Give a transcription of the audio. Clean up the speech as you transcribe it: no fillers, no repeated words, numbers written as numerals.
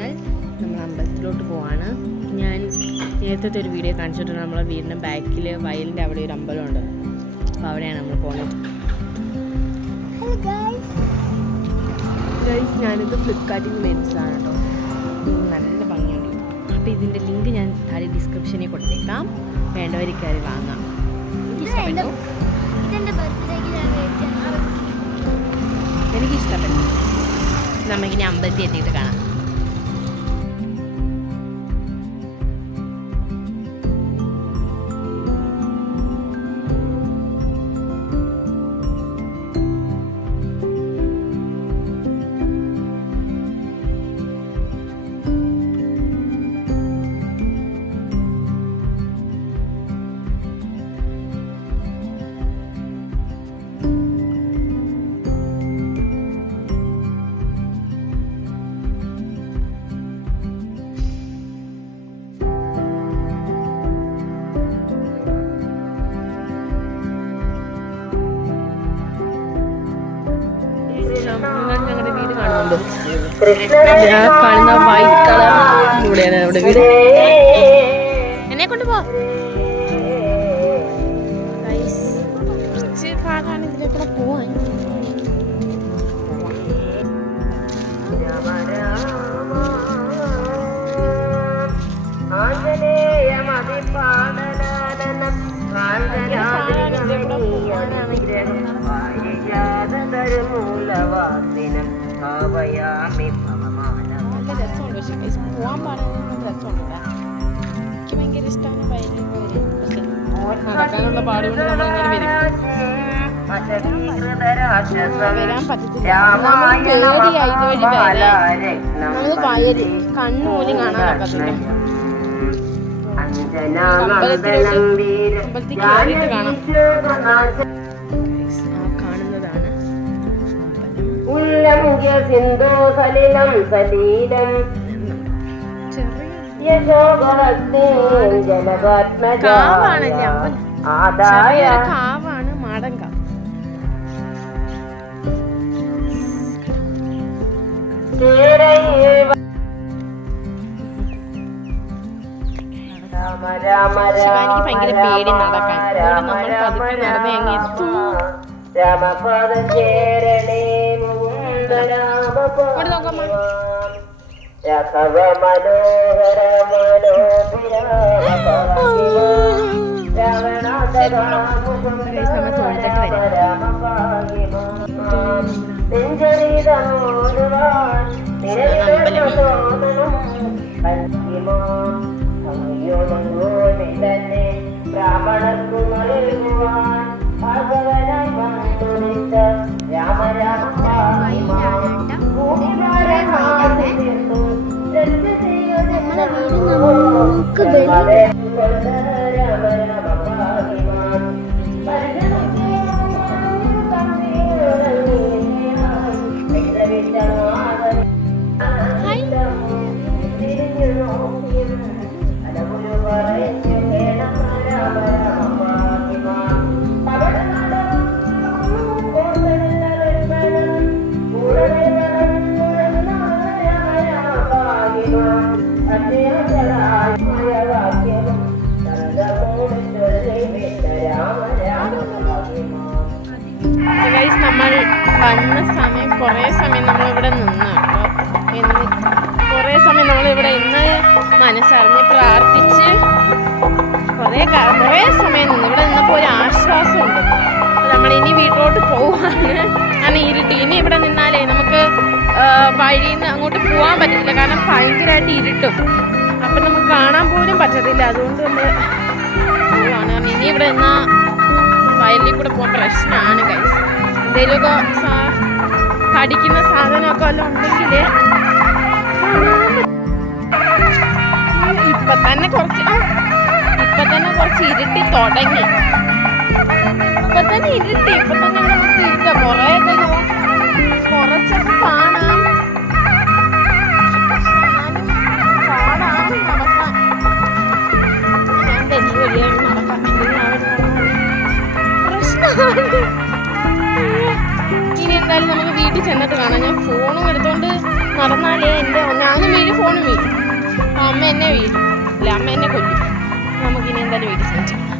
പറഞ്ഞാൽ നമ്മൾ അമ്പലത്തിലോട്ട് പോവാണ്. ഞാൻ നേരത്തെ ഒരു വീഡിയോ കാണിച്ചിട്ടുണ്ട്. നമ്മളെ വീടിൻ്റെ ബാക്കിൽ വയലിൻ്റെ അവിടെ ഒരു അമ്പലമുണ്ട്. അപ്പോൾ അവിടെയാണ് നമ്മൾ പോകുന്നത്. ഗൈസ്, ഞാനിത് ഫ്ലിപ്കാർട്ടിൽ നിന്ന് മേടിച്ചതാണ് കേട്ടോ. നല്ല ഭംഗിയുണ്ട്. അപ്പോൾ ഇതിൻ്റെ ലിങ്ക് ഞാൻ താഴെ ഡിസ്ക്രിപ്ഷനിൽ കൊടുത്തേക്കാം. വേണ്ടവർ കയറി വാങ്ങാം. എനിക്കിഷ്ടപ്പെട്ടു. നമുക്കിനി അമ്പലത്തിൽ എത്തിയിട്ട് കാണാം. ഞങ്ങളുടെ വീട് കാണുന്നുണ്ടോ? ഞാൻ കാണുന്ന വൈറ്റ് കളർ കൂടെയാണ് നമ്മുടെ വീട്. എന്നെ കൊണ്ട് പോ. കുറച്ച് ഭാഗമാണ് ഇതിലേക്കൂടെ പോവാൻ. പോവാൻ പറയുന്നത് രസമുണ്ട്. എനിക്ക് ഭയങ്കര ഇഷ്ടമാണ് വയലിൽ പോയി. നടക്കാനുള്ള പാടുകൊണ്ട് നമ്മളെങ്ങനെ വരും? വരാൻ പറ്റത്തില്ല. നമ്മൾ പേടിയായി ഇതുവഴി വരാൻ. നമ്മൾ വയല് കണ്ണുപോലും കാണാൻ പറ്റത്തില്ല. അമ്പലത്തിൽ കയറിയിട്ട് കാണാം. കാണുന്നതാണ് കാവാണല്ലേ അമ്പലം. കാവാണ് മാടങ്ക. ശിവാനിക്ക് ഭയങ്കര പേടി നടക്കാൻ. നമ്മൾ പതുക്കെ നടന്ന് എങ്ങനെ എത്തും? നമ്മൾ വന്ന സമയം കുറേ സമയം നമ്മളിവിടെ നിന്ന് കേട്ടോ. കുറേ സമയം നമ്മളിവിടെ ഇന്ന് മനസ്സറിഞ്ഞ് പ്രാർത്ഥിച്ച് കുറേ സമയം നിന്ന്. ഇവിടെ നിന്നപ്പോൾ ഒരു ആശ്വാസമുണ്ട്. നമ്മളിനി വീട്ടിലോട്ട് പോവാണ്. കാരണം ഇരുട്ടി. ഇനി ഇവിടെ നിന്നാലേ നമുക്ക് വഴിയിൽ നിന്ന് അങ്ങോട്ട് പോകാൻ പറ്റത്തില്ല. കാരണം ഭയങ്കരമായിട്ട് ഇരുട്ടും. അപ്പം നമുക്ക് കാണാൻ പോലും പറ്റത്തില്ല. അതുകൊണ്ട് നമ്മൾ പോവാണ്. ഇനി ഇവിടെ നിന്നാൽ വയലിൽ കൂടെ പോകാൻ പ്രശ്നമാണ് ഗൈസ്. എന്തെങ്കിലുമൊക്കെ കടിക്കുന്ന സാധനമൊക്കെ വല്ലതും ഉണ്ടെങ്കിൽ ഇപ്പം തന്നെ കുറച്ച് ഇരുട്ടി തുടങ്ങി. ഇപ്പം തന്നെ ഇരുട്ടി. ഇപ്പം തന്നെ നമുക്ക് ഇരുട്ടാം. കുറച്ചൊക്കെ കാണാം. നടക്കാം. ഞാൻ തന്നെ വഴിയാണ് നടക്കാം. പ്രശ്നമാണ്. ഇനി എന്തായാലും നമുക്ക് വീട്ടിൽ ചെന്നിട്ട് കാണാം. ഞാൻ ഫോണും എടുത്തോണ്ട് നടന്നാലേ എൻ്റെ ഞാനും വീഴും ഫോണും വീഴും. അമ്മ എന്നെ വീഴും. അല്ല, അമ്മ എന്നെ കൊല്ലും. നമുക്കിനി എന്തായാലും വീട്ടിൽ